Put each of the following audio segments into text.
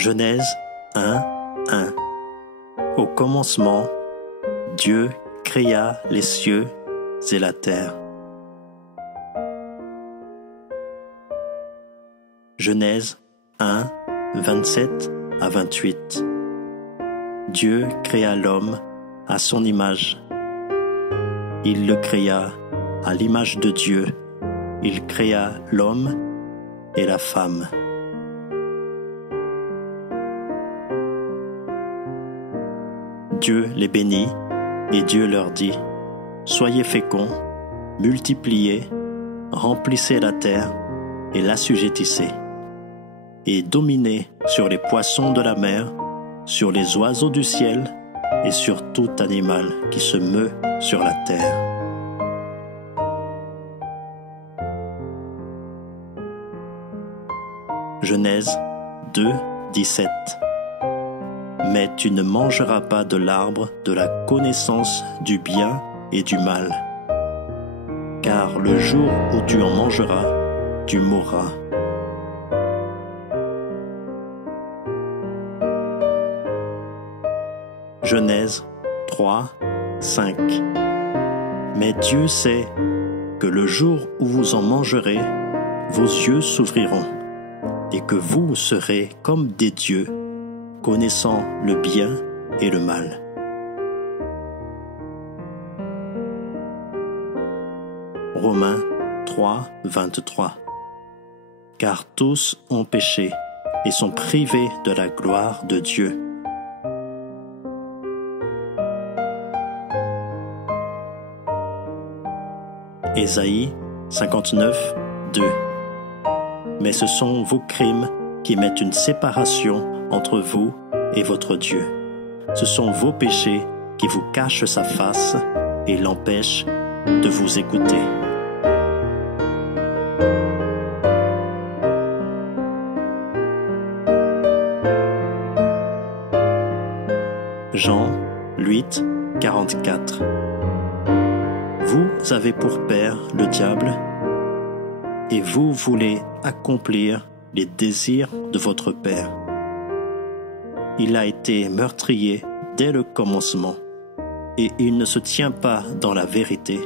Genèse 1, 1. Au commencement, Dieu créa les cieux et la terre. Genèse 1, 27 à 28. Dieu créa l'homme à son image. Il le créa à l'image de Dieu. Il créa l'homme et la femme. Dieu les bénit et Dieu leur dit : soyez féconds, multipliez, remplissez la terre et l'assujettissez, et dominez sur les poissons de la mer, sur les oiseaux du ciel et sur tout animal qui se meut sur la terre. Genèse 2, 17. Mais tu ne mangeras pas de l'arbre de la connaissance du bien et du mal, car le jour où tu en mangeras, tu mourras. Genèse 3, 5. Mais Dieu sait que le jour où vous en mangerez, vos yeux s'ouvriront, et que vous serez comme des dieux, connaissant le bien et le mal. Romains 3, 23. Car tous ont péché et sont privés de la gloire de Dieu. Ésaïe 59, 2. Mais ce sont vos crimes qui mettent une séparation entre vous et votre Dieu. Ce sont vos péchés qui vous cachent sa face et l'empêchent de vous écouter. Jean 8, 44. Vous avez pour père le diable, et vous voulez accomplir les désirs de votre père. Il a été meurtrier dès le commencement, et il ne se tient pas dans la vérité,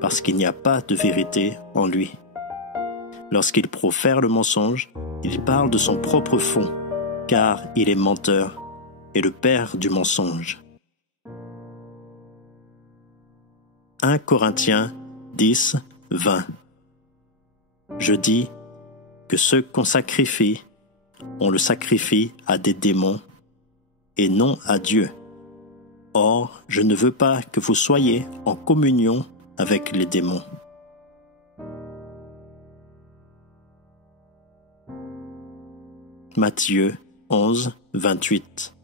parce qu'il n'y a pas de vérité en lui. Lorsqu'il profère le mensonge, il parle de son propre fond, car il est menteur et le père du mensonge. 1 Corinthiens 10, 20. Je dis que ceux qu'on sacrifie, on le sacrifie à des démons et non à Dieu. Or, je ne veux pas que vous soyez en communion avec les démons. Matthieu 11, 28.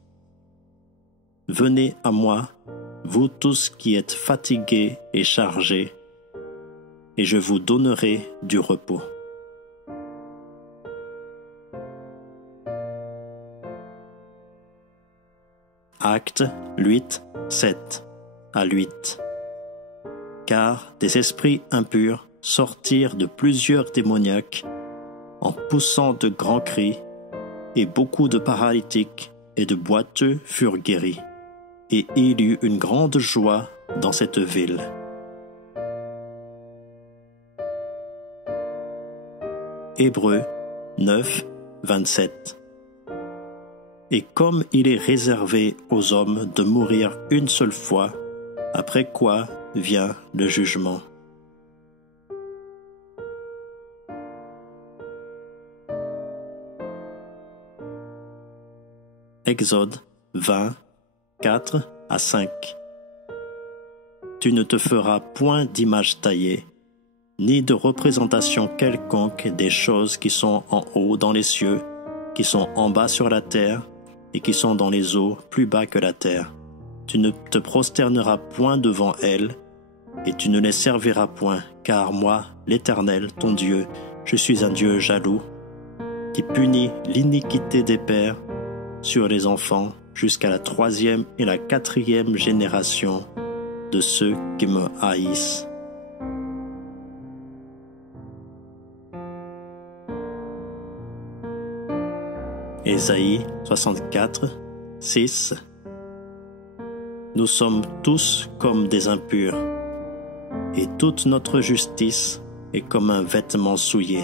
Venez à moi, vous tous qui êtes fatigués et chargés, et je vous donnerai du repos. Actes 8, 7 à 8. Car des esprits impurs sortirent de plusieurs démoniaques en poussant de grands cris, et beaucoup de paralytiques et de boiteux furent guéris. Et il y eut une grande joie dans cette ville. Hébreux 9, 27. Et comme il est réservé aux hommes de mourir une seule fois, après quoi vient le jugement. Exode 20, 4 à 5. Tu ne te feras point d'image taillée, ni de représentation quelconque des choses qui sont en haut dans les cieux, qui sont en bas sur la terre, et qui sont dans les eaux plus bas que la terre. Tu ne te prosterneras point devant elles, et tu ne les serviras point, car moi, l'Éternel, ton Dieu, je suis un Dieu jaloux, qui punit l'iniquité des pères sur les enfants, jusqu'à la 3e et la 4e génération de ceux qui me haïssent. Ésaïe 64, 6. Nous sommes tous comme des impurs, et toute notre justice est comme un vêtement souillé.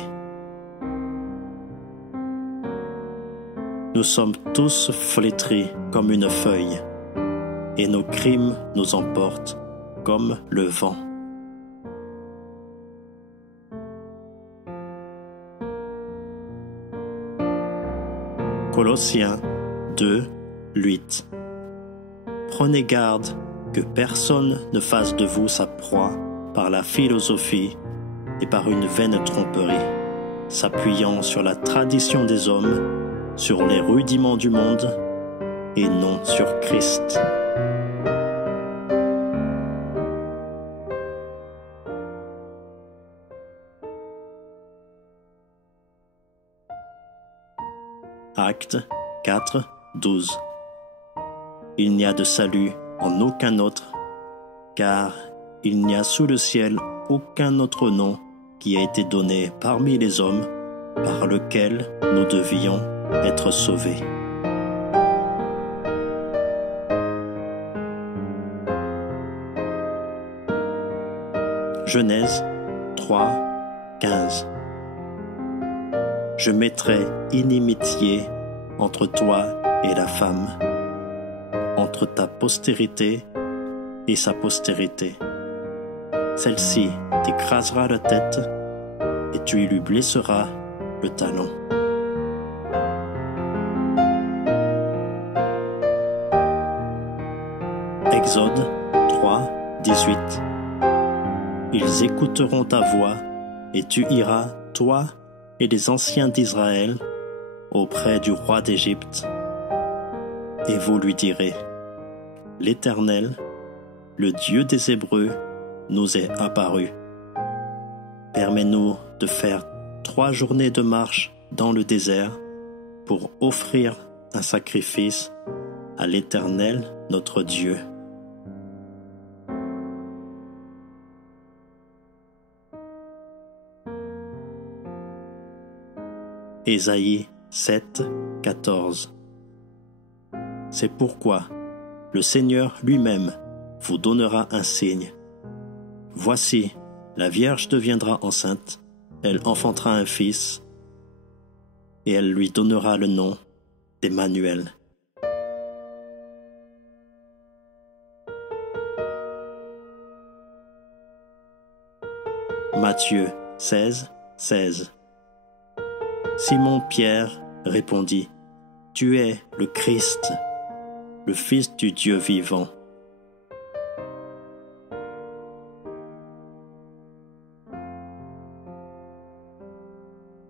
Nous sommes tous flétris comme une feuille, et nos crimes nous emportent comme le vent. Colossiens 2, 8. Prenez garde que personne ne fasse de vous sa proie par la philosophie et par une vaine tromperie, s'appuyant sur la tradition des hommes, sur les rudiments du monde et non sur Christ. Actes 4, 12. Il n'y a de salut en aucun autre, car il n'y a sous le ciel aucun autre nom qui a été donné parmi les hommes par lequel nous devions être sauvés. Genèse 3, 15. Je mettrai inimitié entre toi et la femme, entre ta postérité et sa postérité. Celle-ci t'écrasera la tête et tu lui blesseras le talon. Exode 3, 18. Ils écouteront ta voix et tu iras, toi et les anciens d'Israël, auprès du roi d'Égypte, et vous lui direz: L'Éternel, le Dieu des Hébreux, nous est apparu. Permets-nous de faire 3 journées de marche dans le désert pour offrir un sacrifice à l'Éternel notre Dieu. Ésaïe 7, 14. C'est pourquoi le Seigneur lui-même vous donnera un signe. Voici, la Vierge deviendra enceinte, elle enfantera un fils, et elle lui donnera le nom d'Emmanuel. Matthieu 16, 16. Simon-Pierre répondit: Tu es le Christ, le Fils du Dieu vivant.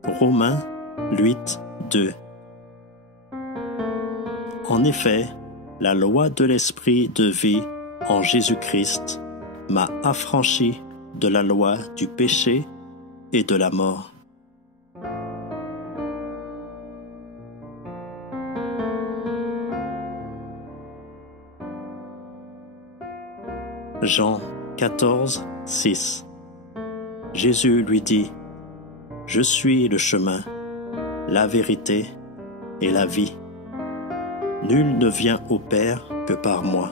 Romains 8, 2. En effet, la loi de l'Esprit de vie en Jésus-Christ m'a affranchi de la loi du péché et de la mort. Jean 14, 6. Jésus lui dit: Je suis le chemin, la vérité et la vie. Nul ne vient au Père que par moi.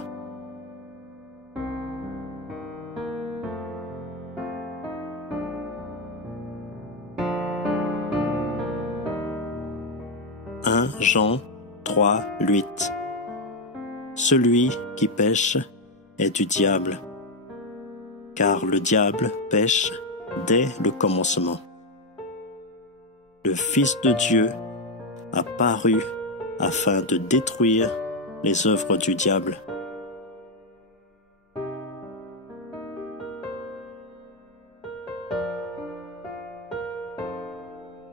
Jean 3, 8. Celui qui pêche est du diable, car le diable pêche dès le commencement. Le Fils de Dieu a paru afin de détruire les œuvres du diable.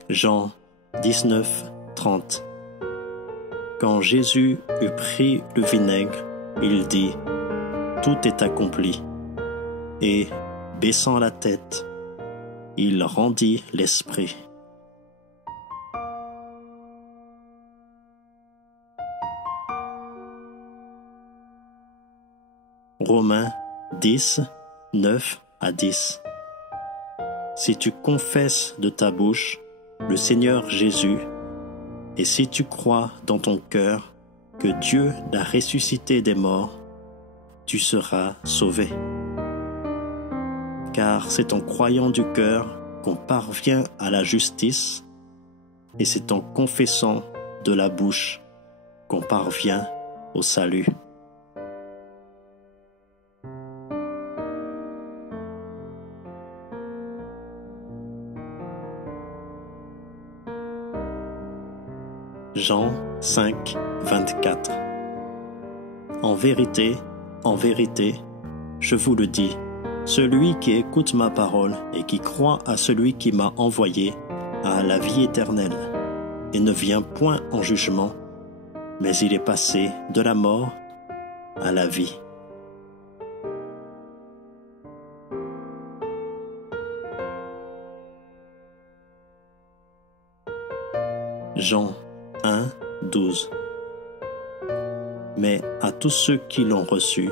Jean 19, 30. Quand Jésus eut pris le vinaigre, il dit: Tout est accompli. Et, baissant la tête, il rendit l'esprit. Romains 10, 9 à 10. Si tu confesses de ta bouche le Seigneur Jésus Et si tu crois dans ton cœur que Dieu l'a ressuscité des morts, tu seras sauvé. Car c'est en croyant du cœur qu'on parvient à la justice, et c'est en confessant de la bouche qu'on parvient au salut. Jean 5, 24. En vérité, je vous le dis, celui qui écoute ma parole et qui croit à celui qui m'a envoyé a la vie éternelle, et ne vient point en jugement, mais il est passé de la mort à la vie. Jean 1, 12. Mais à tous ceux qui l'ont reçu,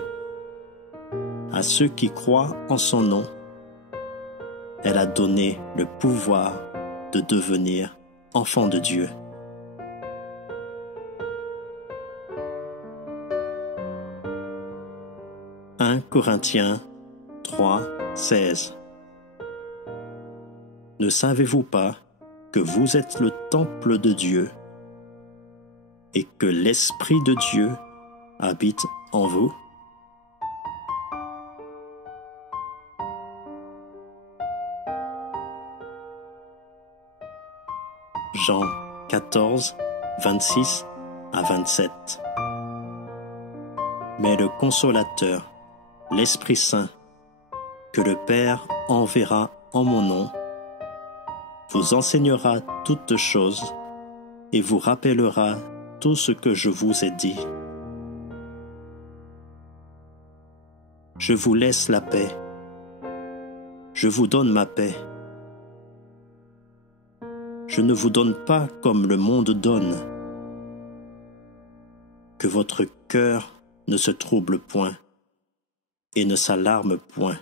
à ceux qui croient en son nom, elle a donné le pouvoir de devenir enfants de Dieu. « 1 Corinthiens 3, 16. Ne savez-vous pas que vous êtes le temple de Dieu et que l'Esprit de Dieu habite en vous? Jean 14, 26 à 27. Mais le Consolateur, l'Esprit Saint, que le Père enverra en mon nom, vous enseignera toutes choses et vous rappellera tout ce que je vous ai dit. Je vous laisse la paix. Je vous donne ma paix. Je ne vous donne pas comme le monde donne. Que votre cœur ne se trouble point et ne s'alarme point.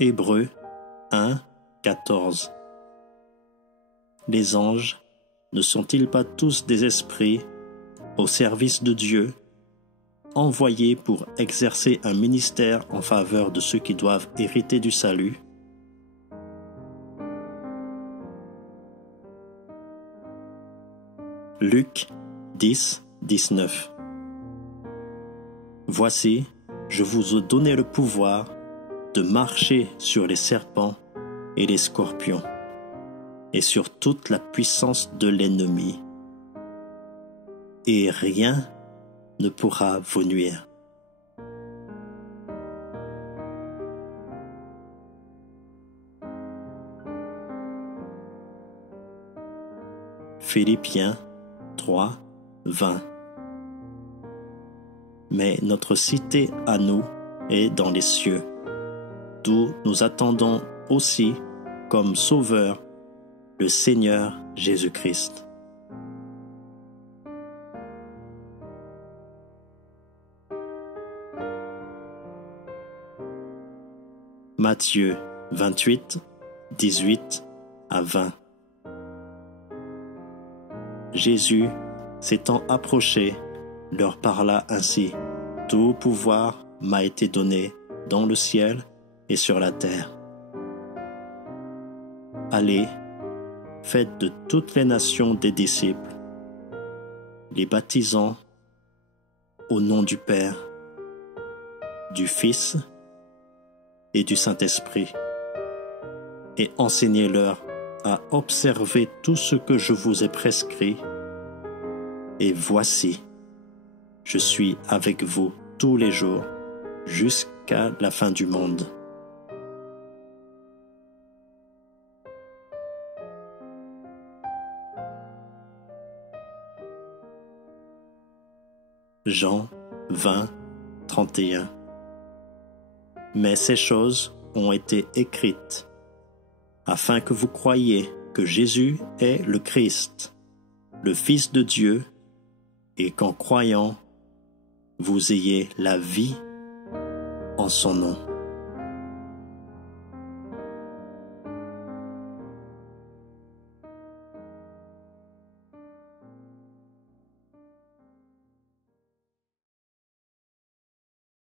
Hébreux 1, 14. Les anges ne sont-ils pas tous des esprits au service de Dieu, envoyés pour exercer un ministère en faveur de ceux qui doivent hériter du salut? Luc 10, 19. Voici, je vous ai donné le pouvoir de marcher sur les serpents et les scorpions, et sur toute la puissance de l'ennemi, et rien ne pourra vous nuire. Philippiens 3, 20. Mais notre cité à nous est dans les cieux, d'où nous attendons aussi comme Sauveur le Seigneur Jésus-Christ. Matthieu 28, 18 à 20. Jésus, s'étant approché, leur parla ainsi: Tout pouvoir m'a été donné dans le ciel et sur la terre. Allez, faites de toutes les nations des disciples, les baptisant au nom du Père, du Fils et du Saint-Esprit, et enseignez-leur à observer tout ce que je vous ai prescrit. Et voici, je suis avec vous tous les jours jusqu'à la fin du monde. Jean 20, 31. Mais ces choses ont été écrites afin que vous croyiez que Jésus est le Christ, le Fils de Dieu, et qu'en croyant, vous ayez la vie en son nom.